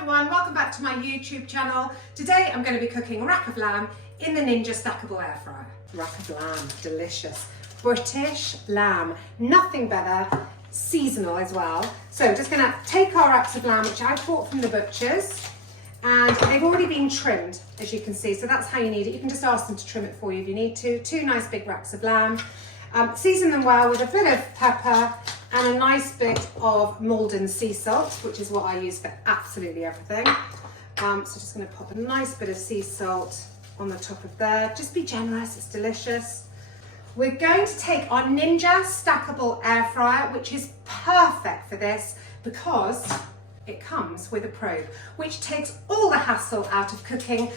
everyone, welcome back to my YouTube channel. Today I'm going to be cooking a rack of lamb in the Ninja stackable air fryer. Rack of lamb, delicious. British lamb, nothing better, seasonal as well. So I'm just going to take our racks of lamb, which I bought from the butchers, and they've already been trimmed, as you can see, so that's how you need it. You can just ask them to trim it for you if you need to. Two nice big racks of lamb. Season them well with a bit of pepper and a nice bit of Maldon sea salt, which is what I use for absolutely everything. So just going to pop a nice bit of sea salt on the top of there. Just be generous, it's delicious. We're going to take our Ninja stackable air fryer, which is perfect for this because it comes with a probe, which takes all the hassle out of cooking,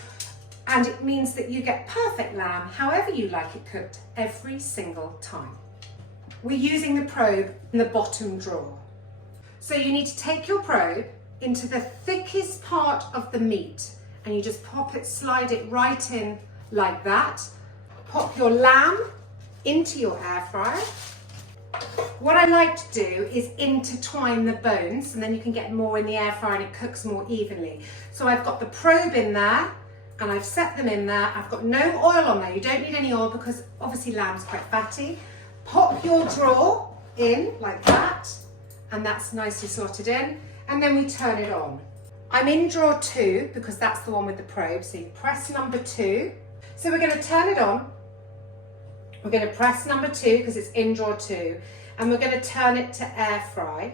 and it means that you get perfect lamb however you like it cooked every single time. We're using the probe in the bottom drawer. So you need to take your probe into the thickest part of the meat and you just pop it, slide it right in like that. Pop your lamb into your air fryer. What I like to do is intertwine the bones, and then you can get more in the air fryer and it cooks more evenly. So I've got the probe in there and I've set them in there. I've got no oil on there. You don't need any oil because obviously lamb's quite fatty. Pop your drawer in like that, and that's nicely slotted in, and then we turn it on. I'm in drawer 2 because that's the one with the probe, so you press number 2. So we're going to turn it on. We're going to press number 2 because it's in drawer 2, and we're going to turn it to air fry.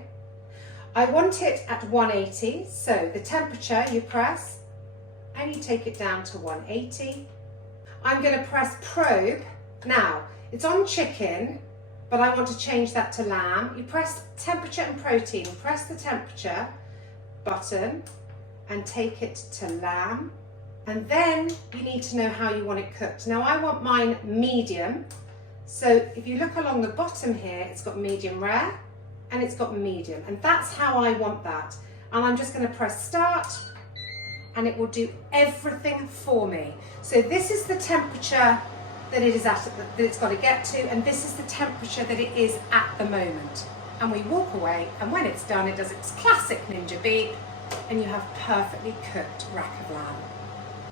I want it at 180, so the temperature you press and you take it down to 180. I'm going to press probe. Now, it's on chicken, but I want to change that to lamb. You press temperature and protein, press the temperature button and take it to lamb. And then you need to know how you want it cooked. Now I want mine medium. So if you look along the bottom here, it's got medium rare and it's got medium. And that's how I want that. And I'm just going to press start and it will do everything for me. So this is the temperature that it is at, that it's got to get to, and this is the temperature that it is at the moment. And we walk away, and when it's done, it does its classic Ninja beep, and you have perfectly cooked rack of lamb.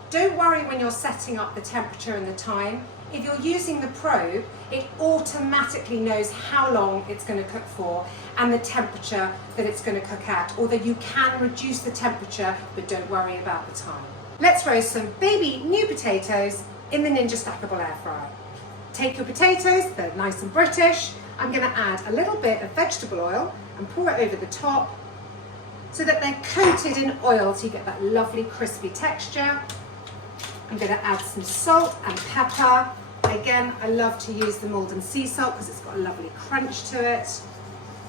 Don't worry when you're setting up the temperature and the time. If you're using the probe, it automatically knows how long it's going to cook for and the temperature that it's going to cook at, although you can reduce the temperature, but don't worry about the time. Let's roast some baby new potatoes in the Ninja stackable air fryer. Take your potatoes, they're nice and British. I'm going to add a little bit of vegetable oil and pour it over the top so that they're coated in oil so you get that lovely crispy texture. I'm going to add some salt and pepper. Again, I love to use the Maldon sea salt because it's got a lovely crunch to it.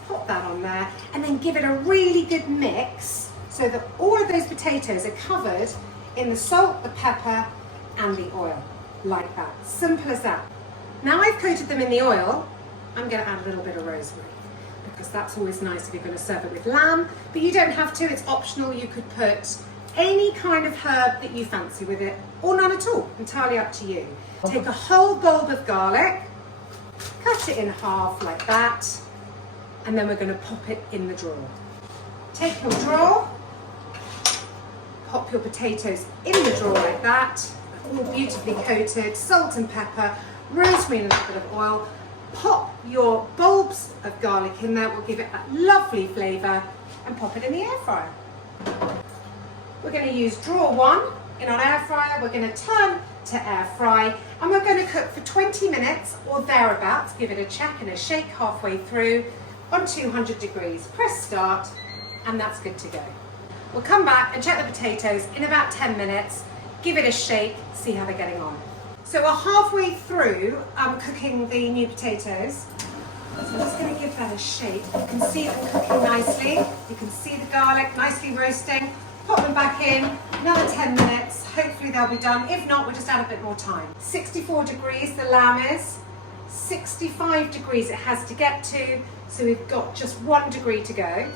Pop that on there and then give it a really good mix so that all of those potatoes are covered in the salt, the pepper and the oil, like that. Simple as that. Now I've coated them in the oil, I'm going to add a little bit of rosemary because that's always nice if you're going to serve it with lamb, but you don't have to, it's optional. You could put any kind of herb that you fancy with it, or none at all, entirely up to you. Take a whole bulb of garlic, cut it in half like that, and then we're going to pop it in the drawer. Take your drawer, pop your potatoes in the drawer like that, all beautifully coated, salt and pepper, rosemary and a little bit of oil. Pop your bulbs of garlic in there, will give it that lovely flavour, and pop it in the air fryer. We're going to use drawer 1 in our air fryer. We're going to turn to air fry and we're going to cook for 20 minutes or thereabouts. Give it a check and a shake halfway through on 200 degrees. Press start and that's good to go. We'll come back and check the potatoes in about 10 minutes. Give it a shake, see how they're getting on. So we're halfway through cooking the new potatoes. So I'm just going to give that a shake. You can see them cooking nicely. You can see the garlic nicely roasting. Pop them back in, another 10 minutes. Hopefully they'll be done. If not, we'll just add a bit more time. 64 degrees the lamb is. 65 degrees it has to get to. So we've got just 1 degree to go.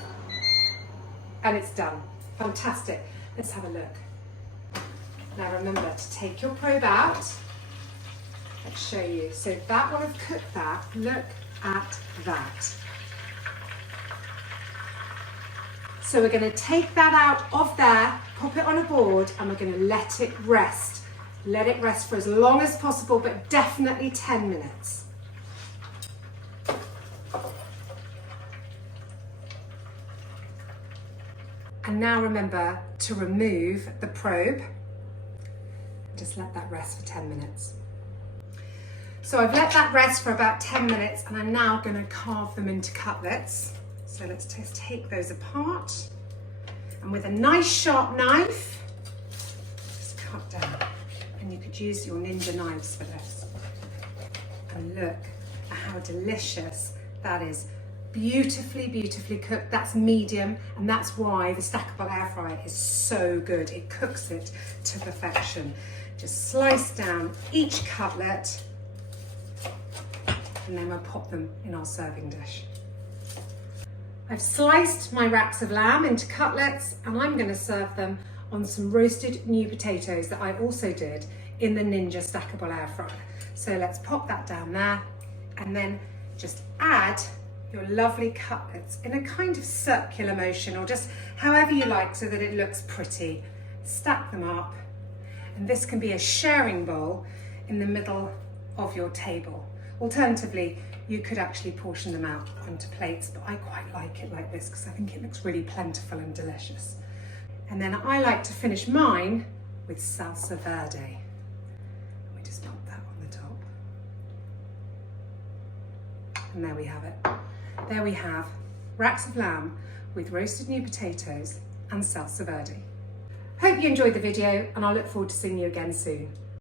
And it's done. Fantastic. Let's have a look. Now remember to take your probe out. Let's show you. So that one have cooked that. Look at that. So we're going to take that out of there, pop it on a board, and we're going to let it rest. Let it rest for as long as possible, but definitely 10 minutes. And now remember to remove the probe. Just let that rest for 10 minutes. So I've let that rest for about 10 minutes and I'm now going to carve them into cutlets. So let's just take those apart. And with a nice sharp knife, just cut down. And you could use your ninja knives for this. And look at how delicious that is. Beautifully, beautifully cooked. That's medium, and that's why the stackable air fryer is so good. It cooks it to perfection. Just slice down each cutlet, and then we'll pop them in our serving dish. I've sliced my racks of lamb into cutlets, and I'm going to serve them on some roasted new potatoes that I also did in the Ninja stackable air fryer. So let's pop that down there, and then just add your lovely cutlets in a kind of circular motion, or just however you like, so that it looks pretty. Stack them up, and this can be a sharing bowl in the middle of your table. Alternatively, you could actually portion them out onto plates, but I quite like it like this because I think it looks really plentiful and delicious. And then I like to finish mine with salsa verde. We just pop that on the top. And there we have it. There we have racks of lamb with roasted new potatoes and salsa verde. Hope you enjoyed the video, and I'll look forward to seeing you again soon.